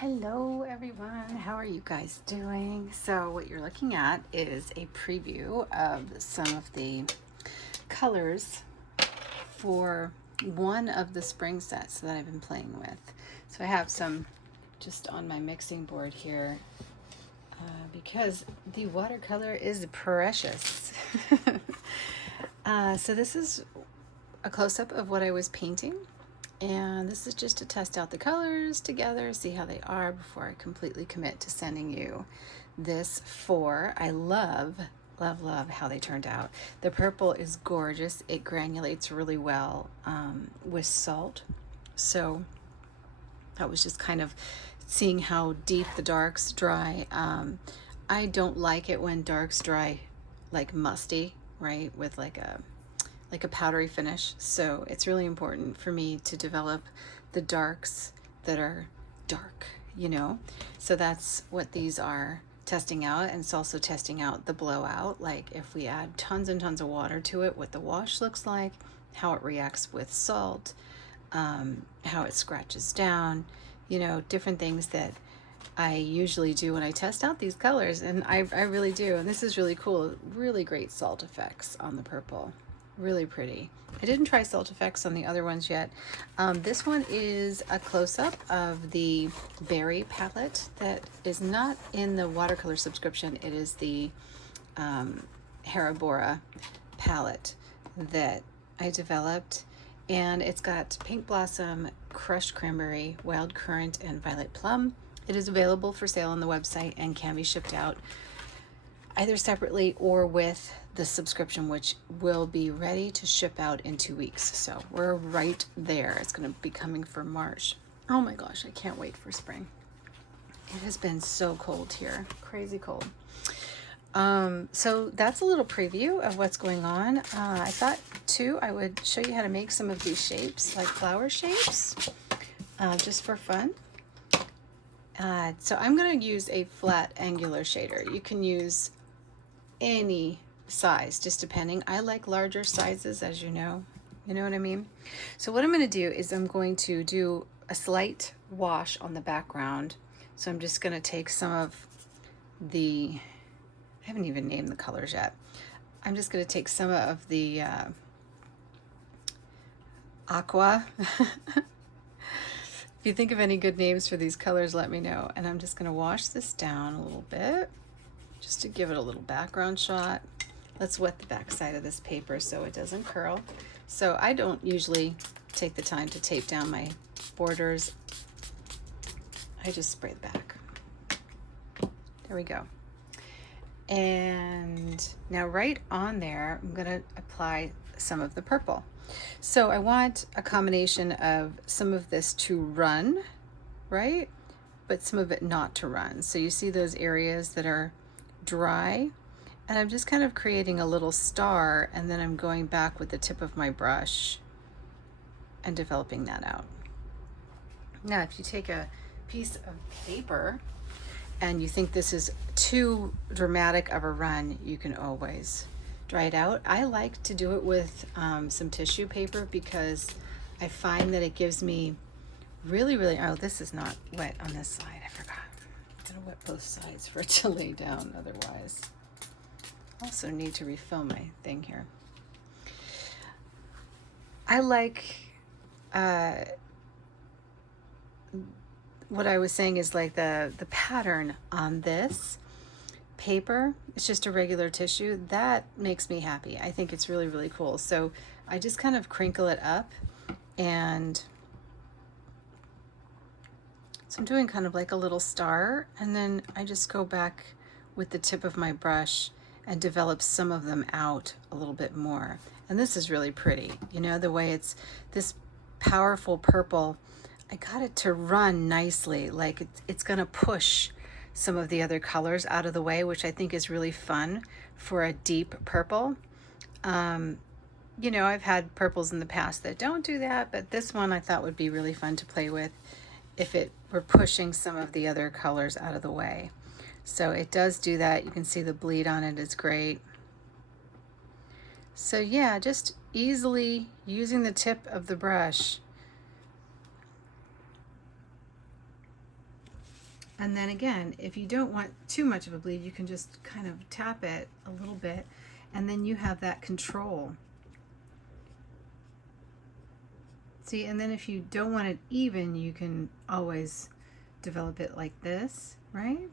Hello everyone, how are you guys doing? So what you're looking at is a preview of some of the colors for one of the spring sets that I've been playing with. So I have some just on my mixing board here because the watercolor is precious. So this is a close-up of what I was painting. And this is just to test out the colors together, see how they are before I completely commit to sending you this for. I love how they turned out. The purple is gorgeous. It granulates really well with salt. So that was just kind of seeing how deep the darks dry. I don't like it when darks dry like musty, right? With like a powdery finish. So it's really important for me to develop the darks that are dark, you know? So that's what these are testing out. And it's also testing out the blowout, like if we add tons and tons of water to it, what the wash looks like, how it reacts with salt, how it scratches down, you know, different things that I usually do when I test out these colors. And I really do. And this is really cool. Really great salt effects on the purple. Really pretty. I didn't try salt effects on the other ones yet. This one is a close-up of the berry palette that is not in the watercolor subscription. It is the Haribora palette that I developed, and it's got pink blossom, crushed cranberry, wild currant, and violet plum. It is available for sale on the website and can be shipped out either separately or with the subscription, which will be ready to ship out in 2 weeks. So we're right there. It's going to be coming for March. Oh my gosh, I can't wait for spring. It has been so cold here, crazy cold. So that's a little preview of what's going on. I thought too I would show you how to make some of these shapes, like flower shapes, just for fun. So I'm going to use a flat angular shader. You can use any size, just depending. I like larger sizes, as you know what I mean? So what I'm going to do is I'm going to do a slight wash on the background. So I'm just going to take some of the, I haven't even named the colors yet. I'm just going to take some of the aqua. If you think of any good names for these colors, let me know. And I'm just going to wash this down a little bit just to give it a little background shot. Let's wet the back side of this paper so it doesn't curl. So I don't usually take the time to tape down my borders. I just spray the back. There we go. And now right on there, I'm going to apply some of the purple. So I want a combination of some of this to run, right? But some of it not to run. So you see those areas that are dry, and I'm just kind of creating a little star, and then I'm going back with the tip of my brush and developing that out. Now, if you take a piece of paper and you think this is too dramatic of a run, you can always dry it out. I like to do it with some tissue paper because I find that it gives me really, oh, this is not wet on this side. I forgot. I'm gonna wet both sides for it to lay down otherwise. Also need to refill my thing here. I like, what I was saying is like the pattern on this paper, it's just a regular tissue. That makes me happy. I think it's really, really cool. So I just kind of crinkle it up, and so I'm doing kind of like a little star, and then I just go back with the tip of my brush and develop some of them out a little bit more. And this is really pretty. You know, the way it's this powerful purple, I got it to run nicely, like it's gonna push some of the other colors out of the way, which I think is really fun for a deep purple. You know, I've had purples in the past that don't do that, but this one I thought would be really fun to play with if it were pushing some of the other colors out of the way. So it does do that. You can see the bleed on it is great. So yeah, just easily using the tip of the brush And then again, if you don't want too much of a bleed, you can just kind of tap it a little bit, and then you have that control. See, and then if you don't want it even, you can always develop it like this, right?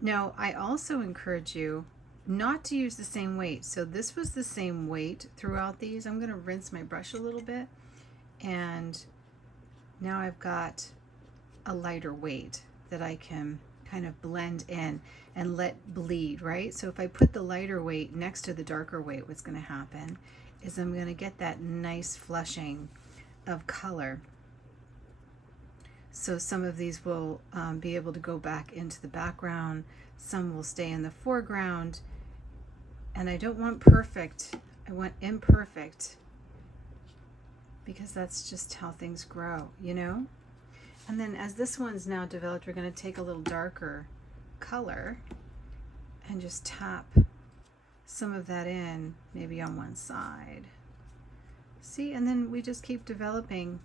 Now, I also encourage you not to use the same weight. So this was the same weight throughout these. I'm going to rinse my brush a little bit, and now I've got a lighter weight that I can kind of blend in and let bleed, right? So if I put the lighter weight next to the darker weight, what's going to happen is I'm going to get that nice flushing of color. So some of these will be able to go back into the background, some will stay in the foreground, and I don't want perfect, I want imperfect, because that's just how things grow, you know? And then as this one's now developed, we're going to take a little darker color and just tap some of that in, maybe on one side. See, and then we just keep developing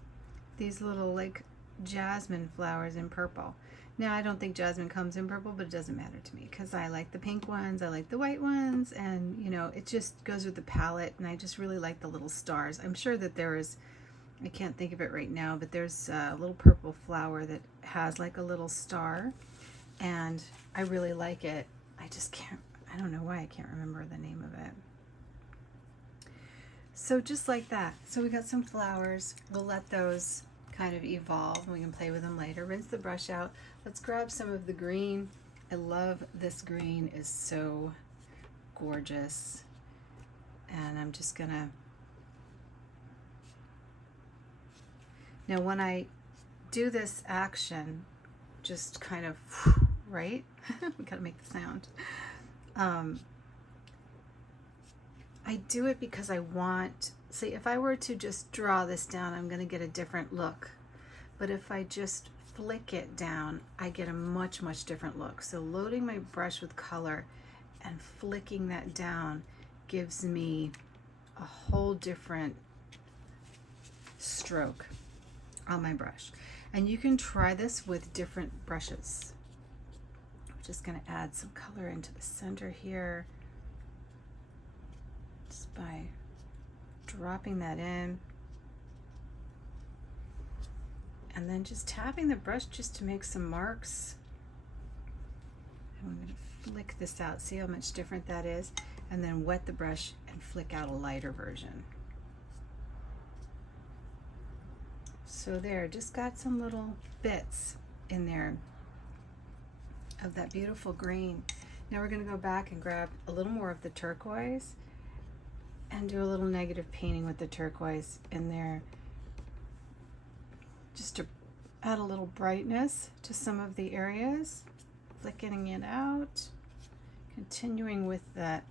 these little like jasmine flowers in purple. Now I don't think jasmine comes in purple, but it doesn't matter to me because I like the pink ones, I like the white ones, and you know, it just goes with the palette, and I just really like the little stars. I'm sure that there is, I can't think of it right now, but there's a little purple flower that has like a little star, and I really like it. I just can't, I don't know why I can't remember the name of it. So just like that. So we got some flowers. We'll let those kind of evolve and we can play with them later. Rinse the brush out. Let's grab some of the green. I love this green, is so gorgeous. And I'm just gonna, now when I do this action, just kind of, right? We gotta make the sound. I do it because I want, see, if I were to just draw this down, I'm going to get a different look. But if I just flick it down, I get a much, much different look. So loading my brush with color and flicking that down gives me a whole different stroke on my brush. And you can try this with different brushes. I'm just going to add some color into the center here, just by dropping that in, and then just tapping the brush just to make some marks. And I'm going to flick this out, see how much different that is, and then wet the brush and flick out a lighter version. So there, just got some little bits in there of that beautiful green. Now we're going to go back and grab a little more of the turquoise and do a little negative painting with the turquoise in there, just to add a little brightness to some of the areas, flicking it out, continuing with that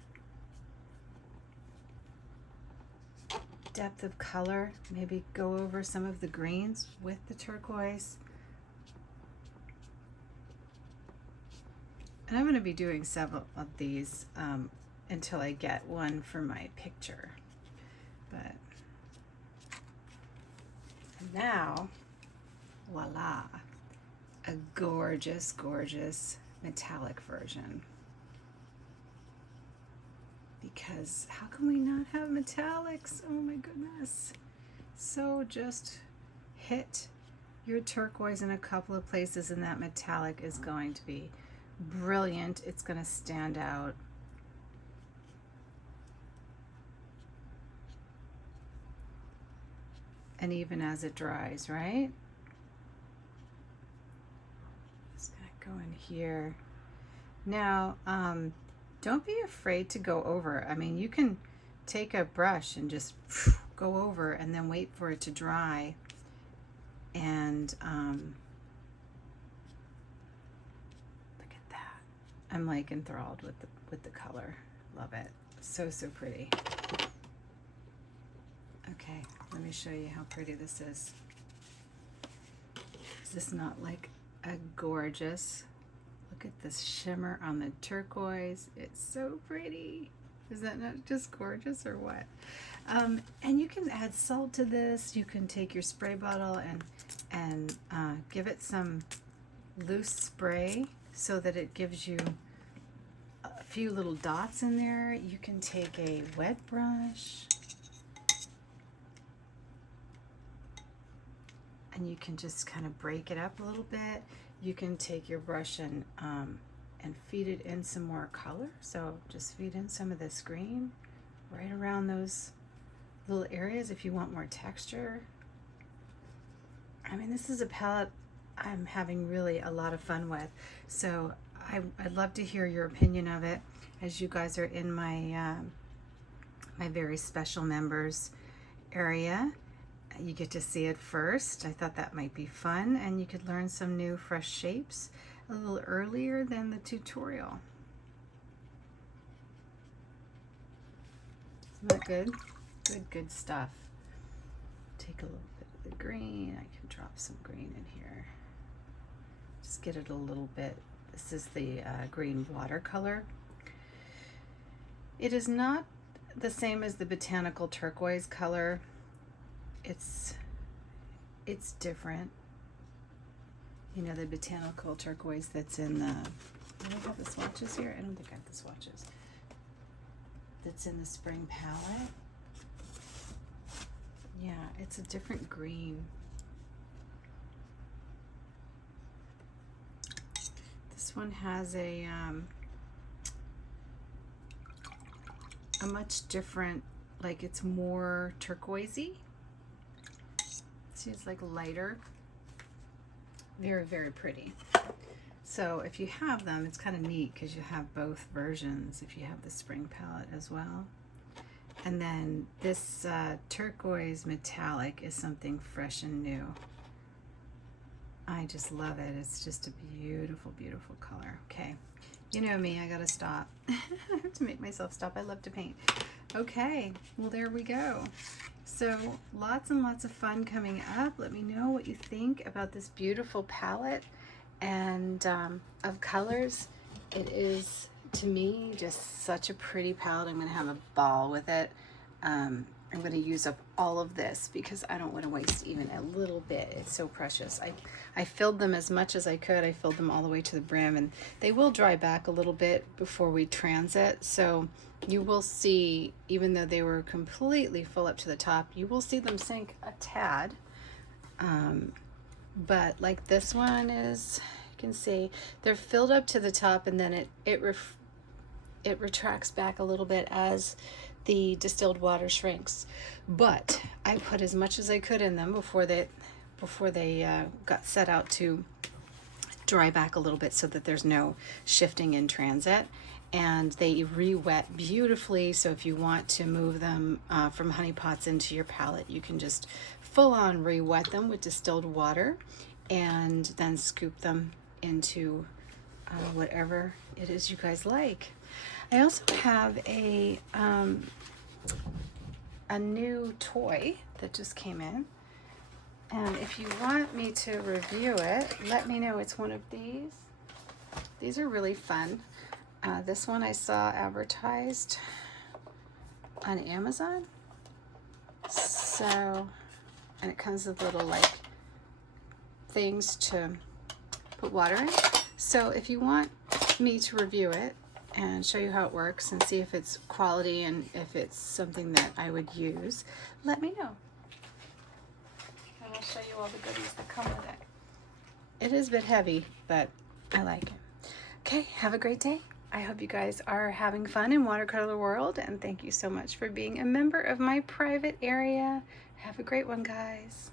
depth of color, maybe go over some of the greens with the turquoise. And I'm going to be doing several of these until I get one for my picture. But now, voila, a gorgeous, gorgeous metallic version. Because how can we not have metallics? Oh my goodness. So just hit your turquoise in a couple of places and that metallic is going to be brilliant. It's going to stand out. And even as it dries, right? Just gonna go in here. Now, don't be afraid to go over. I mean, you can take a brush and just go over and then wait for it to dry. And look at that. I'm like enthralled with the color. Love it. So, so pretty. Okay, let me show you how pretty this is. Is this not like a gorgeous? Look at this shimmer on the turquoise. It's so pretty. Is that not just gorgeous or what? And you can add salt to this. You can take your spray bottle and give it some loose spray so that it gives you a few little dots in there. You can take a wet brush and you can just kind of break it up a little bit. You can take your brush and feed it in some more color. So just feed in some of this green right around those little areas if you want more texture. I mean, this is a palette I'm having really a lot of fun with. So I'd love to hear your opinion of it, as you guys are in my my very special members area. You get to see it first. I thought that might be fun, and you could learn some new fresh shapes a little earlier than the tutorial. Isn't that good? Good stuff. Take a little bit of the green. I can drop some green in here. Just get it a little bit. This is the green watercolor. It is not the same as the botanical turquoise color. It's different. You know, the botanical turquoise that's in the, do I have the swatches here? I don't think I have the swatches. That's in the spring palette. Yeah, it's a different green. This one has a much different, like it's more turquoisey. It's like lighter. Very pretty. So if you have them, it's kind of neat because you have both versions if you have the spring palette as well. And then this turquoise metallic is something fresh and new. I just love it. It's just a beautiful color. Okay, you know me, I gotta stop. I have to make myself stop. I love to paint. Okay, well there we go. So lots and lots of fun coming up. Let me know what you think about this beautiful palette and of colors. It is, to me, just such a pretty palette. I'm gonna have a ball with it. I'm gonna use up all of this because I don't want to waste even a little bit. It's so precious. I filled them as much as I could. I filled them all the way to the brim, and they will dry back a little bit before we transit. So you will see, even though they were completely full up to the top, you will see them sink a tad. But like this one is, you can see they're filled up to the top, and then it retracts back a little bit as the distilled water shrinks. But I put as much as I could in them before they got set out to dry back a little bit, so that there's no shifting in transit. And they re-wet beautifully, so if you want to move them from honey pots into your palette, you can just full on re-wet them with distilled water and then scoop them into whatever it is you guys like. I also have a new toy that just came in, and if you want me to review it, let me know. It's one of these. These are really fun. This one I saw advertised on Amazon. So, and it comes with little like things to put water in. So if you want me to review it and show you how it works and see if it's quality and if it's something that I would use, let me know. And I'll show you all the goodies that come with it. It is a bit heavy, but I like it. Okay, have a great day. I hope you guys are having fun in Watercolor World, and thank you so much for being a member of my private area. Have a great one, guys.